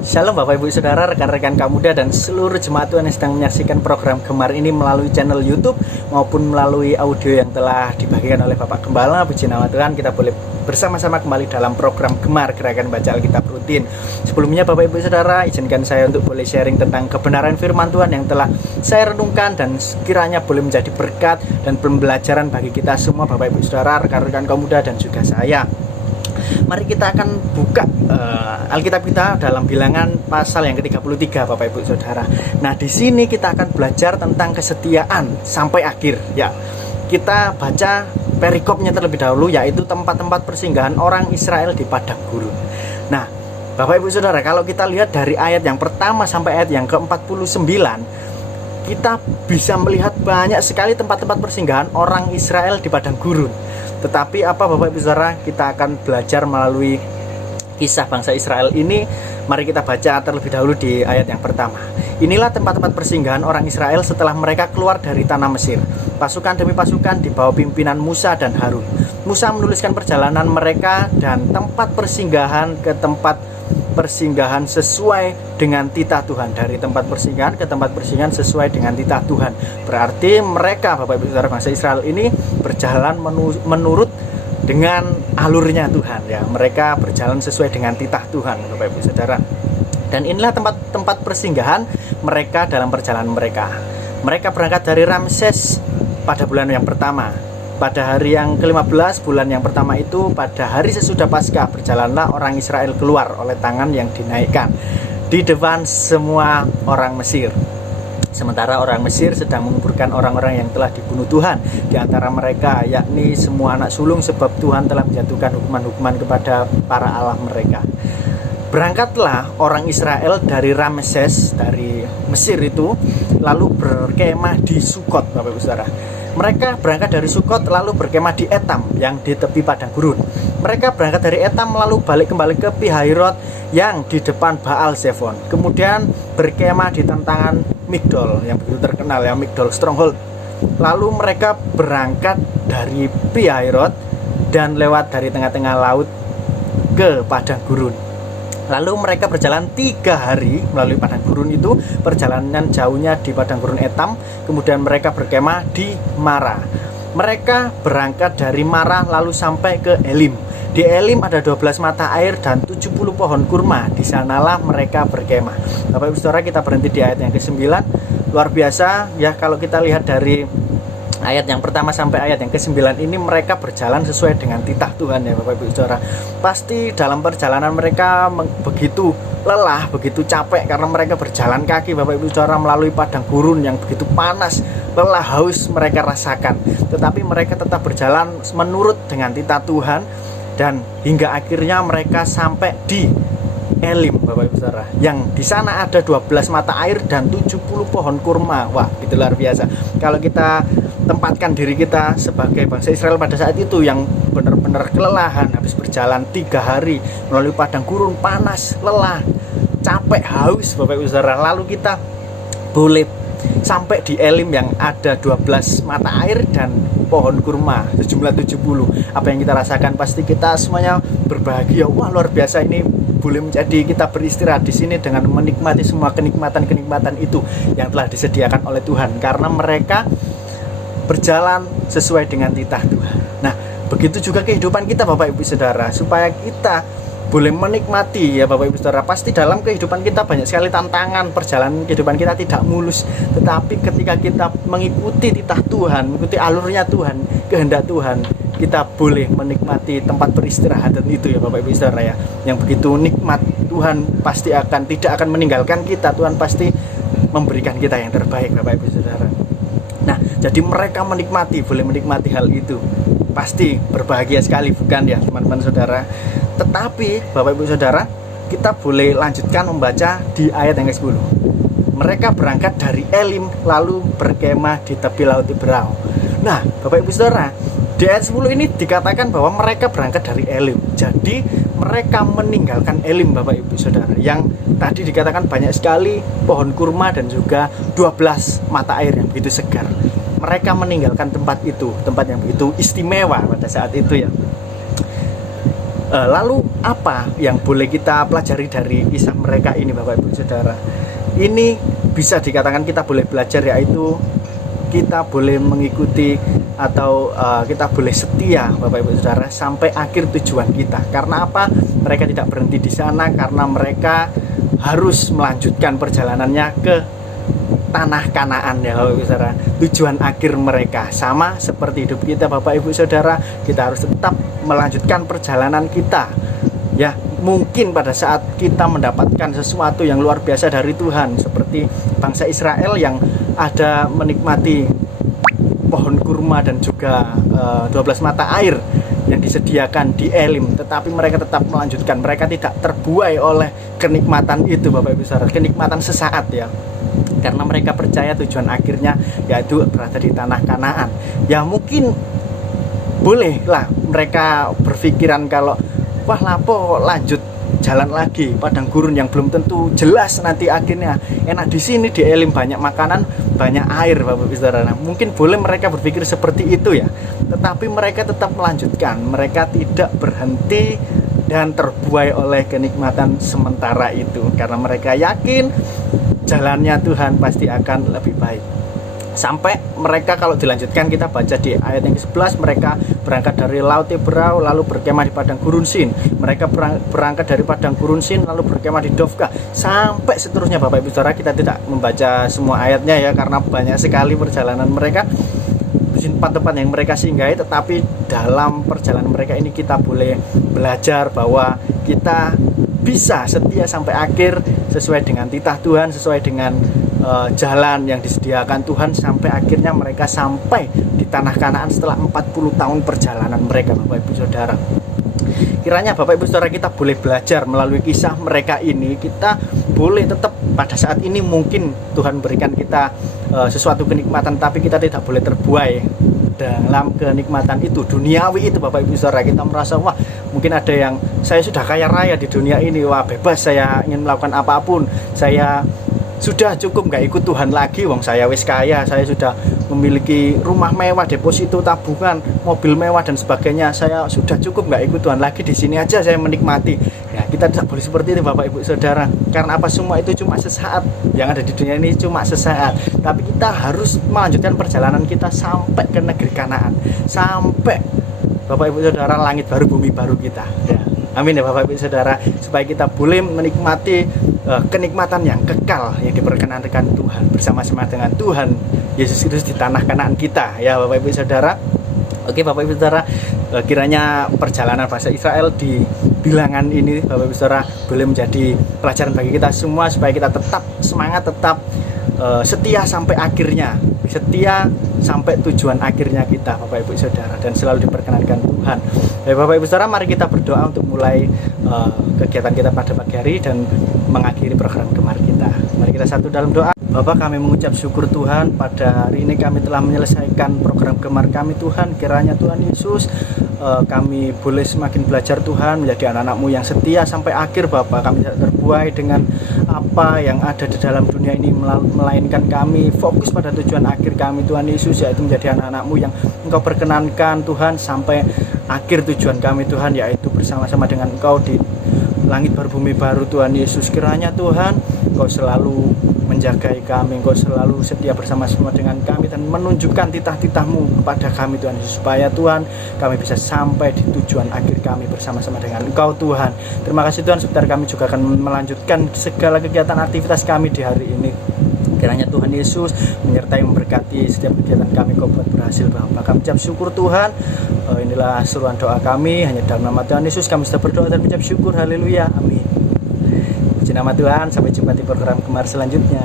Shalom Bapak Ibu Saudara, rekan-rekan kaum muda dan seluruh jemaat Tuhan yang sedang menyaksikan program Gemar ini melalui channel YouTube maupun melalui audio yang telah dibagikan oleh Bapak Gembala. Puji nama Tuhan, kita boleh bersama-sama kembali dalam program Gemar, Gerakan Baca Alkitab Rutin. Sebelumnya Bapak Ibu Saudara, izinkan saya untuk boleh sharing tentang kebenaran firman Tuhan yang telah saya renungkan dan kiranya boleh menjadi berkat dan pembelajaran bagi kita semua Bapak Ibu Saudara, rekan-rekan kaum muda dan juga saya. Mari kita akan buka Alkitab kita dalam Bilangan pasal yang ke-33 Bapak Ibu Saudara. Nah, di sini kita akan belajar tentang kesetiaan sampai akhir ya. Kita baca perikopnya terlebih dahulu, yaitu tempat-tempat persinggahan orang Israel di padang gurun. Nah, Bapak Ibu Saudara, kalau kita lihat dari ayat yang pertama sampai ayat yang ke-49, kita bisa melihat banyak sekali tempat-tempat persinggahan orang Israel di padang gurun. Tetapi apa Bapak Ibu Saudara, kita akan belajar melalui kisah bangsa Israel ini. Mari kita baca terlebih dahulu di ayat yang pertama. Inilah tempat-tempat persinggahan orang Israel setelah mereka keluar dari tanah Mesir. Pasukan demi pasukan di bawah pimpinan Musa dan Harun. Musa menuliskan perjalanan mereka dan tempat persinggahan ke tempat persinggahan sesuai dengan titah Tuhan. Dari tempat persinggahan ke tempat persinggahan sesuai dengan titah Tuhan. Berarti mereka Bapak Ibu Saudara bangsa Israel ini berjalan menurut dengan alurnya Tuhan ya. Mereka berjalan sesuai dengan titah Tuhan Bapak Ibu Saudara. Dan inilah tempat-tempat persinggahan mereka dalam perjalanan mereka. Mereka berangkat dari Ramses pada bulan yang pertama. Pada hari yang ke-15 bulan yang pertama itu, pada hari sesudah Paskah, berjalanlah orang Israel keluar oleh tangan yang dinaikkan di depan semua orang Mesir. Sementara orang Mesir sedang menguburkan orang-orang yang telah dibunuh Tuhan di antara mereka, yakni semua anak sulung, sebab Tuhan telah menjatuhkan hukuman-hukuman kepada para allah mereka. Berangkatlah orang Israel dari Ramses, dari Mesir itu, lalu berkemah di Sukot Bapak Ibu Saudara. Mereka berangkat dari Sukot lalu berkemah di Etam yang di tepi padang gurun. Mereka berangkat dari Etam lalu balik kembali ke Pihahirot yang di depan Baal Zephon. Kemudian berkemah di tentangan Migdol yang begitu terkenal ya, Migdol Stronghold. Lalu mereka berangkat dari Pihahirot dan lewat dari tengah-tengah laut ke padang gurun. Lalu mereka berjalan 3 hari melalui padang gurun itu. Perjalanan jauhnya di padang gurun Etam. Kemudian mereka berkemah di Mara. Mereka berangkat dari Mara lalu sampai ke Elim. Di Elim ada 12 mata air dan 70 pohon kurma. Di sanalah mereka berkemah. Bapak Ibu Saudara, kita berhenti di ayat yang ke-9. Luar biasa ya, kalau kita lihat dari ayat yang pertama sampai ayat yang ke-9 ini, mereka berjalan sesuai dengan titah Tuhan ya Bapak Ibu Saudara. Pasti dalam perjalanan mereka begitu lelah, begitu capek karena mereka berjalan kaki Bapak Ibu Saudara melalui padang gurun yang begitu panas, lelah, haus mereka rasakan. Tetapi mereka tetap berjalan menurut dengan titah Tuhan dan hingga akhirnya mereka sampai di Elim Bapak Ibu Saudara, yang di sana ada 12 mata air dan 70 pohon kurma. Wah, itu luar biasa. Kalau kita tempatkan diri kita sebagai bangsa Israel pada saat itu yang benar-benar kelelahan, habis berjalan 3 hari melalui padang gurun, panas, lelah, capek, haus Bapak Ibu Saudara, lalu kita boleh sampai di Elim yang ada 12 mata air dan pohon kurma sejumlah 70. Apa yang kita rasakan? Pasti kita semuanya berbahagia. Wah, luar biasa, ini boleh menjadi kita beristirahat di sini dengan menikmati semua kenikmatan-kenikmatan itu yang telah disediakan oleh Tuhan, karena mereka berjalan sesuai dengan titah Tuhan. Nah, begitu juga kehidupan kita Bapak Ibu Saudara, supaya kita boleh menikmati ya Bapak Ibu Saudara. Pasti dalam kehidupan kita banyak sekali tantangan, perjalanan kehidupan kita tidak mulus. Tetapi ketika kita mengikuti titah Tuhan, mengikuti alurnya Tuhan, kehendak Tuhan, kita boleh menikmati tempat peristirahatan itu ya Bapak Ibu Saudara ya, yang begitu nikmat. Tuhan pasti tidak akan meninggalkan kita. Tuhan pasti memberikan kita yang terbaik Bapak Ibu Saudara. Nah, jadi mereka boleh menikmati hal itu. Pasti berbahagia sekali, bukan ya teman-teman saudara? Tetapi Bapak Ibu Saudara, kita boleh lanjutkan membaca di ayat yang ke-10. Mereka berangkat dari Elim lalu berkemah di tepi laut Iberau. Nah, Bapak Ibu Saudara, di ayat 10 ini dikatakan bahwa mereka berangkat dari Elim. Jadi mereka meninggalkan Elim Bapak Ibu Saudara, yang tadi dikatakan banyak sekali pohon kurma dan juga 12 mata air yang begitu segar. Mereka meninggalkan tempat itu, tempat yang begitu istimewa pada saat itu ya. Lalu apa yang boleh kita pelajari dari kisah mereka ini Bapak Ibu Saudara? Ini bisa dikatakan kita boleh belajar, yaitu kita boleh mengikuti atau kita boleh setia Bapak Ibu Saudara sampai akhir tujuan kita. Karena apa? Mereka tidak berhenti di sana karena mereka harus melanjutkan perjalanannya ke tanah Kanaan ya Bapak Ibu Saudara. Tujuan akhir mereka sama seperti hidup kita Bapak Ibu Saudara, kita harus tetap melanjutkan perjalanan kita. Ya, mungkin pada saat kita mendapatkan sesuatu yang luar biasa dari Tuhan, seperti bangsa Israel yang ada menikmati pohon kurma dan juga 12 mata air yang disediakan di Elim, tetapi mereka tetap melanjutkan. Mereka tidak terbuai oleh kenikmatan itu Bapak Ibu Saudara, kenikmatan sesaat ya, karena mereka percaya tujuan akhirnya yaitu berada di tanah Kanaan. Ya mungkin bolehlah mereka berpikiran kalau wah lapo lanjut jalan lagi padang gurun yang belum tentu jelas nanti akhirnya. Enak di sini di Elim, banyak makanan, banyak air Bapak Ibu Saudara. Nah, mungkin boleh mereka berpikir seperti itu ya, tetapi mereka tetap melanjutkan. Mereka tidak berhenti dan terbuai oleh kenikmatan sementara itu, karena mereka yakin jalannya Tuhan pasti akan lebih baik. Sampai mereka, kalau dilanjutkan kita baca di ayat yang ke-11, mereka berangkat dari Laut Teberau lalu berkemah di padang gurun Sin. Mereka berangkat dari padang gurun Sin lalu berkemah di Dofka, sampai seterusnya Bapak Ibu Saudara. Kita tidak membaca semua ayatnya ya, karena banyak sekali perjalanan mereka, tempat-tempat yang mereka singgahi. Tetapi dalam perjalanan mereka ini kita boleh belajar bahwa kita bisa setia sampai akhir sesuai dengan titah Tuhan, sesuai dengan jalan yang disediakan Tuhan, sampai akhirnya mereka sampai di tanah Kanaan setelah 40 tahun perjalanan mereka Bapak Ibu Saudara. Kiranya Bapak Ibu Saudara kita boleh belajar melalui kisah mereka ini. Kita boleh tetap pada saat ini mungkin Tuhan berikan kita sesuatu kenikmatan, tapi kita tidak boleh terbuai dalam kenikmatan itu, duniawi itu Bapak Ibu Saudara. Kita merasa wah mungkin ada yang saya sudah kaya raya di dunia ini, wah bebas, saya ingin melakukan apapun, saya sudah cukup nggak ikut Tuhan lagi, wong saya wis kaya, saya sudah memiliki rumah mewah, deposito tabungan, mobil mewah dan sebagainya, saya sudah cukup nggak ikut Tuhan lagi, di sini aja saya menikmati. Ya kita tidak boleh seperti itu Bapak Ibu Saudara, karena apa? Semua itu cuma sesaat, yang ada di dunia ini cuma sesaat, tapi kita harus melanjutkan perjalanan kita sampai ke negeri Kanaan, sampai Bapak Ibu Saudara langit baru bumi baru kita ya. Amin ya Bapak Ibu Saudara, supaya kita boleh menikmati kenikmatan yang kekal yang diperkenankan Tuhan bersama-sama dengan Tuhan Yesus Kristus di tanah Kanaan kita ya Bapak Ibu Saudara. Oke Bapak Ibu Saudara, kiranya perjalanan bangsa Israel di bilangan ini Bapak Ibu Saudara boleh menjadi pelajaran bagi kita semua, supaya kita tetap semangat, tetap setia sampai akhirnya, setia sampai tujuan akhirnya kita Bapak Ibu Saudara, dan selalu diperkenankan Tuhan. Ya Bapak Ibu Saudara, mari kita berdoa untuk mulai kegiatan kita pada pagi hari dan mengakhiri program Gemar kita. Mari kita satu dalam doa. Bapak, kami mengucap syukur Tuhan, pada hari ini kami telah menyelesaikan program Gemar kami Tuhan. Kiranya Tuhan Yesus kami boleh semakin belajar Tuhan, menjadi anak-anak-Mu yang setia sampai akhir Bapak. Kami tidak terbuai dengan apa yang ada di dalam dunia ini, melainkan kami fokus pada tujuan akhir kami Tuhan Yesus, yaitu menjadi anak-anak-Mu yang Engkau perkenankan Tuhan sampai akhir tujuan kami Tuhan, yaitu bersama-sama dengan Engkau di langit baru bumi baru Tuhan Yesus. Kiranya Tuhan Engkau selalu menjagai kami, Engkau selalu setia bersama-sama dengan kami dan menunjukkan titah-titah-Mu kepada kami Tuhan Yesus, supaya Tuhan kami bisa sampai di tujuan akhir kami bersama-sama dengan Engkau Tuhan. Terima kasih Tuhan, sebentar kami juga akan melanjutkan segala kegiatan aktivitas kami di hari ini. Kiranya Tuhan Yesus menyertai memberkati setiap kegiatan kami, Kau buat berhasil Bapak. Kami ucap syukur Tuhan. Inilah seruan doa kami, hanya dalam nama Tuhan Yesus kami sudah berdoa dan ucap syukur. Haleluya, amin. Puji nama Tuhan, sampai jumpa di program Gemar selanjutnya.